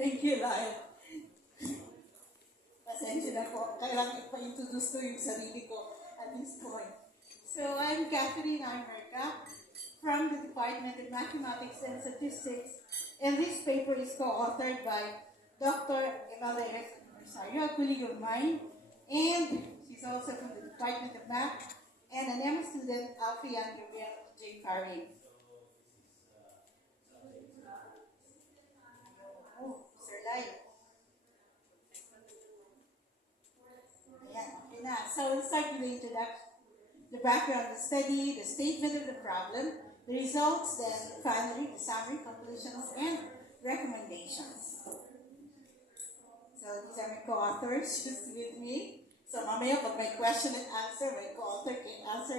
Thank you, Lyle. Pasensya na po. Kailangan ipa-introduce ko yung sarili ko at this point. So, I'm Catherine Armerca from the Department of Mathematics and Statistics, and this paper is co-authored by Dr. Imelda Rosario, a colleague of mine, and she's also from the Department of Math, and an MA student, Alfian Gabriel J. Parry. Oh, Sir Lyle. Ayan, okay na. So we'll start with the introduction, the background of the study, the statement of the problem, the results, then finally the summary, conclusions, and recommendations. So these are my co-authors just with me. So mamaya pag may question and answer, my co-author can answer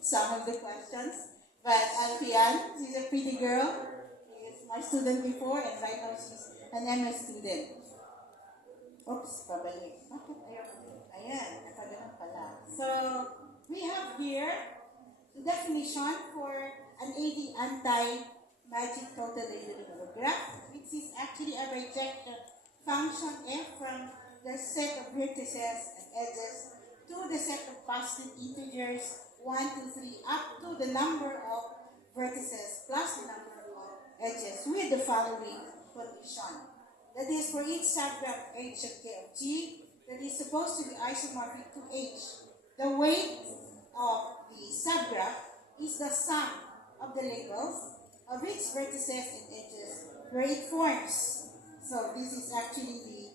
some of the questions. But Alfian, she's a pretty girl. She is my student before, and right now she's an MA student. Oops, pabalik. Bakit ayoko? Ayan, nakaganon pala. So, we have here the definition for an AD anti-magic total linear graph, which is actually a bijection function f from the set of vertices and edges to the set of constant integers 1, 2, 3 up to the number of vertices plus the number of edges with the following condition. That is, for each subgraph h of k of g that is supposed to be isomorphic to h, the weight of the subgraph is the sum of the labels of its vertices and edges where it forms. So this is actually the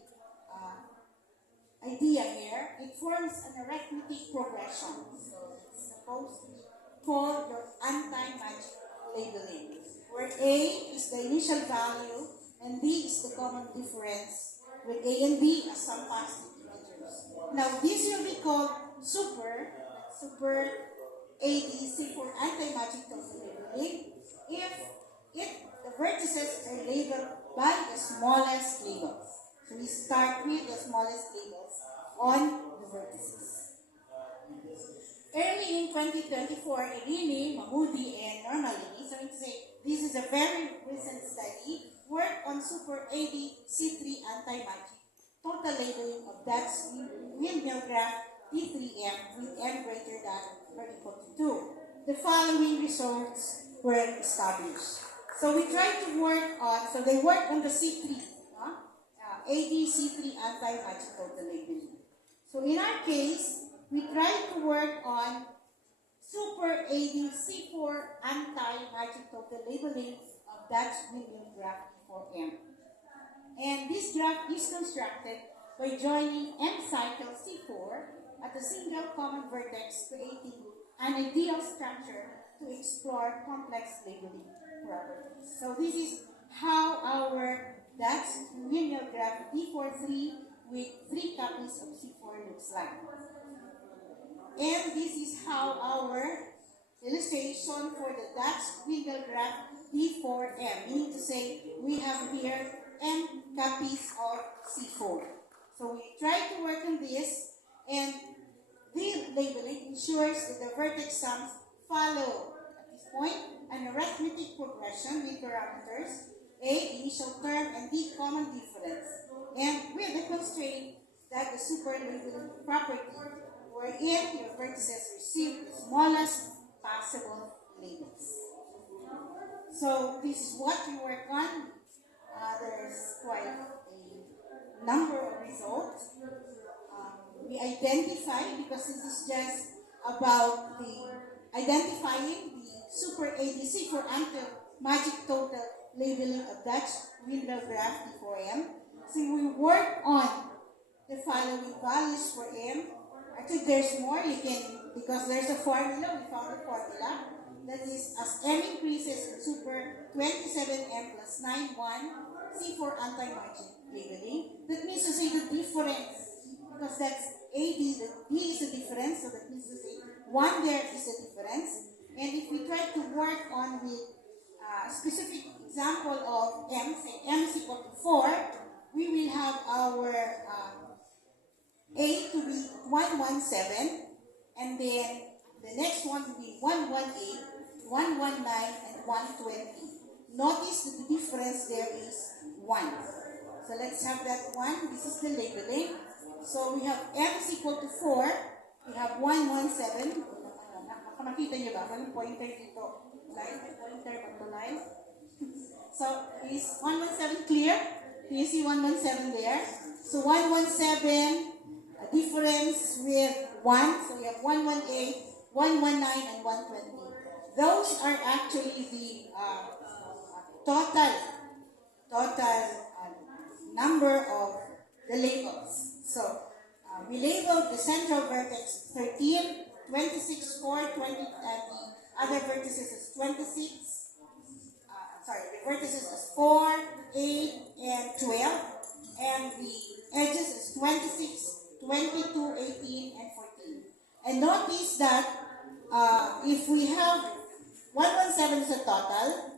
idea here. It forms an arithmetic progression. So it's supposed to be called your anti-magic labeling, where A is the initial value and B is the common difference, with A and B as some constant integers. Now this will be called super ADC for anti-magic total labeling if the vertices are labeled by the smallest labels. So we start with the smallest labels on the vertices. Early in 2024, Irini, Mahmoudi, and Normally, so to say, this is a very recent study, worked on super AD C3 anti-magic total labeling of that windmill graph T3M with m greater than or equal to 2. The following results were established. So we tried to work on, so they worked on the C3, AD C3 anti-magic total labeling. So in our case, we tried to work on super AD C4 anti-magic total labeling of that windmill graph T4M. And this graph is constructed by joining M cycle C4 at a single common vertex, creating an ideal structure to explore complex labeling properties. So this is how our that's windmill graph D43 with 3 copies of C4 looks like. And this is how our illustration for the Dutch windmill graph D4M, meaning to say we have here M copies of C4. So we try to work on this, and the labeling ensures that the vertex sums follow, at this point, an arithmetic progression with parameters A, initial term, and B, common difference, and with the constraint that the super labeling property wherein your vertices receive the smallest possible labels. So this is what we work on. There's quite a number of results. We identify, because this is just about the identifying the super ADC for anti-magic total labeling of Dutch windmill graph T4M. So we work on the following values for M. Actually, there's more. You can, because there's a formula, we found a formula. That is, as M increases in super 27M plus 91, C4 anti-magic labeling. That means to say the difference, because that's AD, the D is the difference, so that means to say 1 there is the difference. And if we try to work on the specific example of M, say M is equal to 4, we will have our A to be 117, and then the next one will be 118, 119, and 120. Notice that the difference there is 1. So let's have that one. This is the labeling. So we have M is equal to 4. We have 117. Makita niyo ba? Walang pointer dito. Line, pointer, back to line. So is 117 clear? Do you see 117 there? So 117, a difference with 1. So we have 118, 119, and 120. Those are actually the total number of the labels. So we labeled the central vertex 13, 26, 4, 20, and the other vertices as 26. The vertices as 4, 8, and 12. And the edges is 26, 22, 18, and 14. And notice that if we have 117 is a total,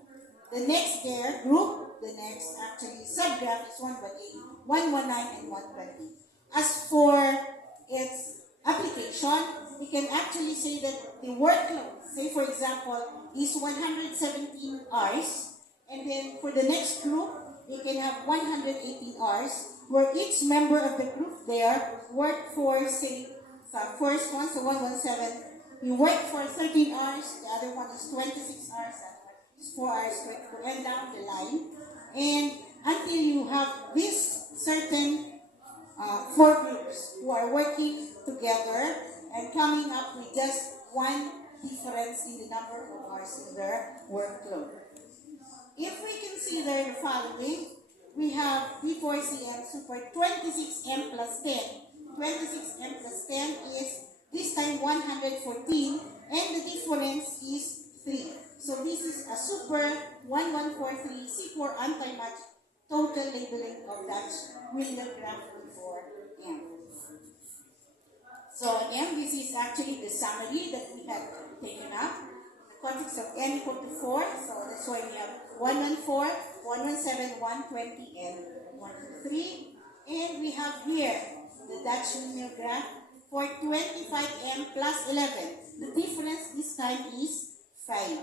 the next there, group, the next actually subgraph is 118, 119, and 120. As for its application, we can actually say that the workload, say for example, is 117 hours, and then for the next group, you can have 118 hours, where each member of the group there work for, say, the first one, so 117, you work for 13 hours, the other one is 26 hours, it's 4 hours to end down the line. And until you have this certain 4 groups who are working together and coming up with just one difference in the number of hours in their workload. If we consider the following, we have P4CM super 26M plus 10. 26M plus 10 is this time 114, and the difference is 3. So this is a super 1143 C4 anti-magic total labeling of that Wheeler graph for M. So again, this is actually the summary that we have taken up. The context of N equal to 4, so that's why we have 114, 117, 120, and 123. And we have here the Dutch linear graph for 25M plus 11. The difference this time is 5.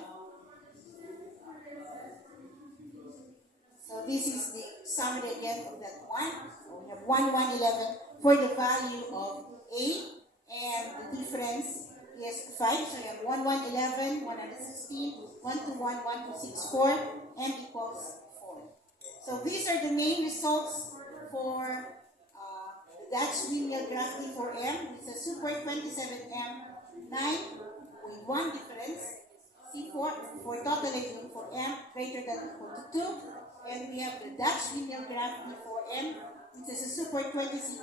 So this is the summary again of that one. So we have 1, 1, 11 for the value of A, and the difference is 5. So you have 1, 1, 11, 116, 1, 2, 1, 1, 2, 6, 4, and equals 4. So these are the main results for the Dutch linear graph P4M. It's a super 27M9 with 1 difference, C4 for total labeling for M greater than or equal to 2. And we have the Dutch linear graph P4M, which is a super 26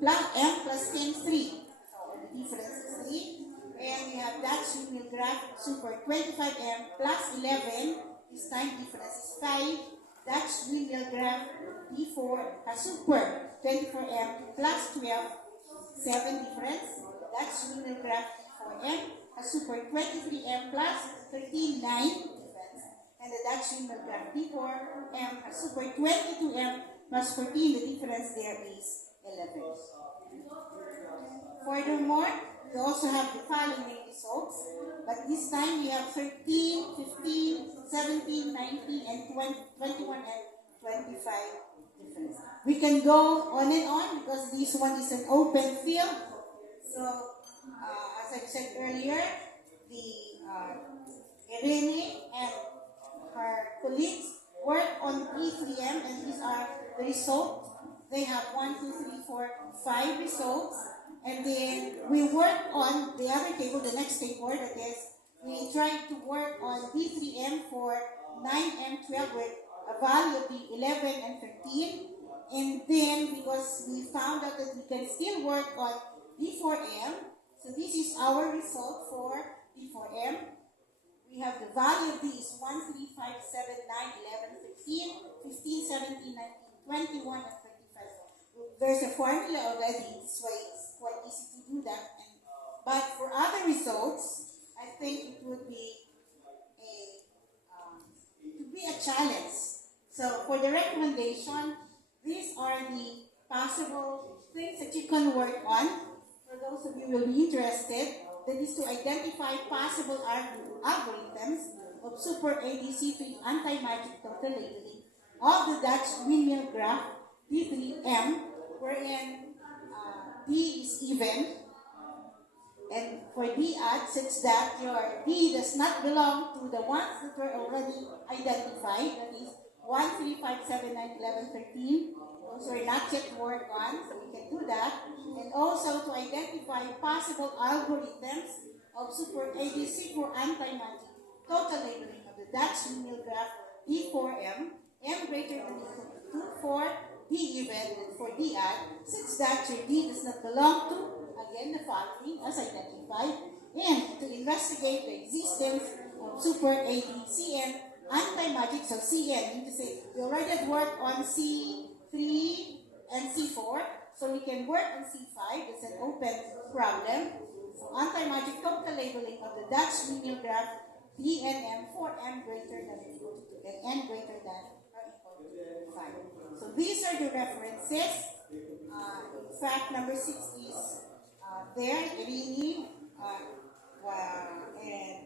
plus M plus 10, 3. So the difference is 3. And we have Dutch linear graph super 25M plus 11. This time difference is 5. Dutch linear graph P4 has super 24M plus 12, 7 difference. Dutch linear graph P4M has super 23M plus 13, 9 difference. And the Dutch linear graph P4M has super 22M plus 14. The difference there is 11. Furthermore, we also have the following results, but this time we have 13, 15, 17, 19, and 20, 21, and 25 difference. We can go on and on because this one is an open field. So, as I said earlier, the Irene and her colleagues work on P3M, and these are the results. They have 1, 2, 3, 4, 5 results. And then we work on the other table, the next table, that is, we try to work on B3M for 9M12 with a value of the 11 and 13. And then, because we found out that we can still work on B4M, so this is our result for B4M. We have the value of B is 1, 3, 5, 7, 9, 11, 13, 15, 17, 19, 21, and 25. There's a formula already, this way it's quite easy to do that. But for other results, I think it would be a challenge. So for the recommendation, these are the possible things that you can work on. For those of you who will be interested, that is to identify possible algorithms of super ADC3 anti-magic total labeling of the Dutch windmill graph D3M, wherein D is even, and for D add such that your D does not belong to the ones that were already identified, that is 1, 3, 5, 7, 9, 11, 13. Those were not yet worked on, so we can do that. And also to identify possible algorithms of super ABC for anti-magic total labeling of the Dutch windmill graph D4M, M greater than or equal to 2 for D even, and for D add, such that your D does not belong to, again, the following as identified, and to investigate the existence of super ABCN anti-magic. So CN, mean to say we already have worked on C3 and C4, so we can work on C5. It's an open problem. So anti-magic total labeling of the Dutch windmill graph D and M for M greater than or equal to 2 and N greater than or equal to 5. So these are the references. In fact, number 6 is there, Irini, and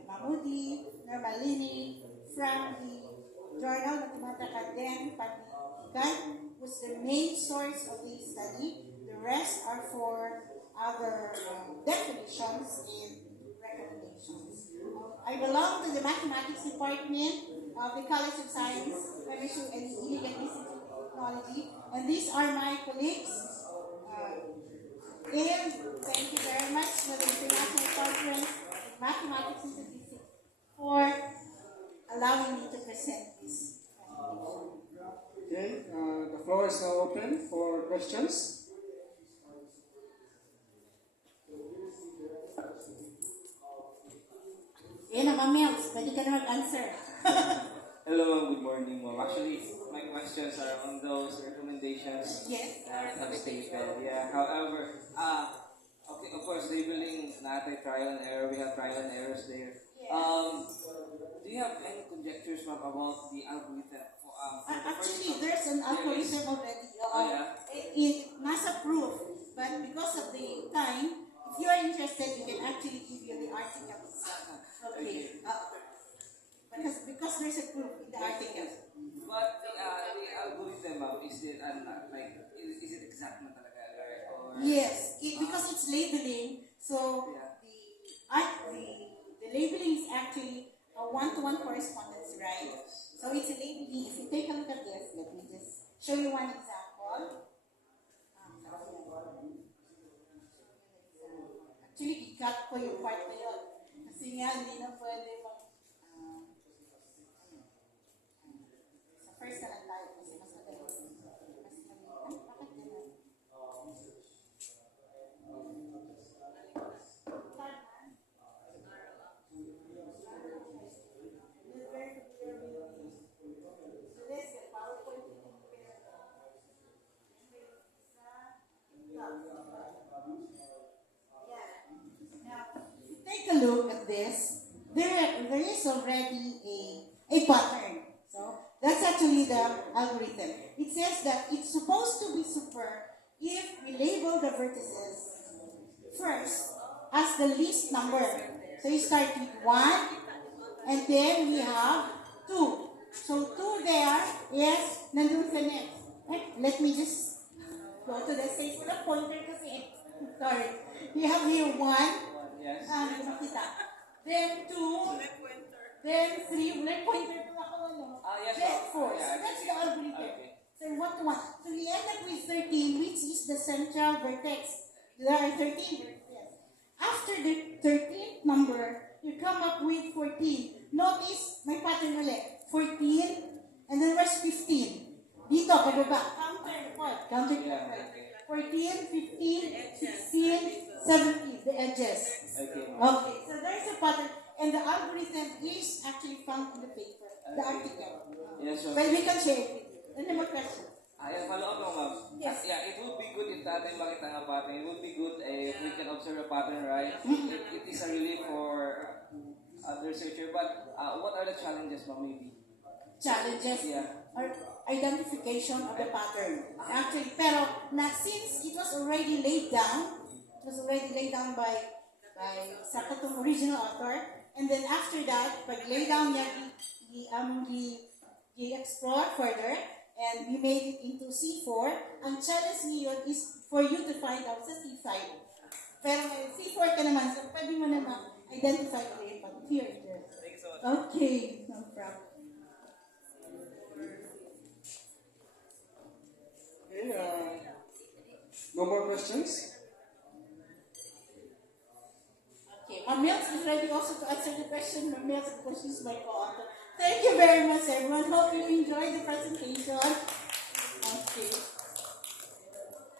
Mahmoudi, Normalini, from the Journal Mathematical Den Panitikan, was the main source of the study. The rest are for other definitions and recommendations. I belong to the Mathematics Department of the College of Science, Chemistry, and Illegal Institute of Technology, and these are my colleagues. And thank you very much for the International Conference of Mathematics and Statistics for allowing me to present this. Okay, the floor is now open for questions. Yan ang Mels, pwede ka na mag-answer. Hello, ma'am. Good morning, ma'am. Actually, my questions are on those recommendations Yes. that have stated. Yeah. However, okay, of course, labeling natin trial and error. We have trial and errors there. Do you have any conjectures, ma'am, about the algorithm? For the Actually, first there's an algorithm already. yeah. It must approve, but because of the time, if you are interested, we can actually give you the articles. Okay. Because there's a proof in the article. But the algorithm, ma'am, is it is it exact na talaga, right? Or Yes, because it's labeling. So the labeling is actually a one-to-one correspondence, right? So it's a labeling. If you take a look at this, let me just show you one example. Actually, i-cut ko yung part na yun. Kasi nga, hindi na pwede mag... sa first na lang tayo kasi mas madali. Bakit ganun? Take a look at this. There is already a pattern. So that's actually the algorithm. It says that it's supposed to be super if we label the vertices first as the least number. So you start with 1, and then we have 2. So 2 there is nandun sa next. Right? Let me just go to the stage with a pointer kasi. Sorry. We have here 1. yes. Then 2. Then 3. Ulit pointer ko ako ano. Yes, Then ma'am. 4. So Yeah, that's the algorithm. Okay. So 1 to 1. So we end up with 13, which is the central vertex. There are 13 vertices. After the 13th number, you come up with 14. Notice, may pattern ulit. 14, and then where's 15? Dito, pababa. Counter Yeah. part. 14, 15, 16, 17, the edges. Okay. Okay, so there's a pattern. And the algorithm is actually found in the paper, the article. Yes, ma'am. Well, we can share it with you. Any more questions? Follow up lang, ma'am. Yes. Yeah, it would be good if natin makita nga pattern. It would be good if we can observe a pattern, right? It is a relief for the researcher. But what are the challenges, ma'am, maybe? Challenges Yeah. or identification of the pattern. Actually, pero since it was already laid down, by sa katong original author, and then after that, pag lay down niya, i-explore further, and we made it into C4. Ang challenge ngayon is for you to find out sa C5. Pero may C4 ka naman, so pwede mo na ma-identify ulit pag here. Thank you so much. Okay, no problem. Okay, no more questions? Okay, Mills is ready also to answer the question. Mills, of course, she's my co-author. Thank you very much, everyone. Hope you enjoyed the presentation. Okay.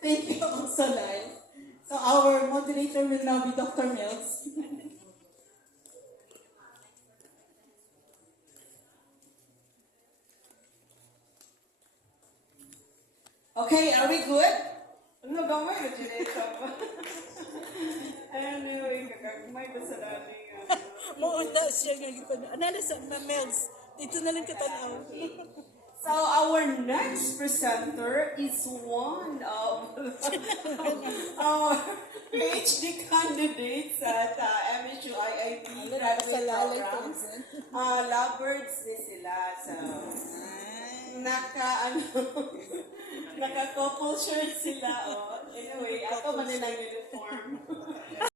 Thank you also, Lyle. So our moderator will now be Dr. Mills. Okay, are we good? Ano gamay na generation pa? Anyway, kakagmay ko sa daming Mauna siya nga gito. Analis na Mels. Dito na lang katanaw. So our next presenter is one of our PhD candidates at MSU IIT graduate programs. Lovebirds din sila. So, naka-couple shirt sila. Oh. Anyway, ako man nilang uniform.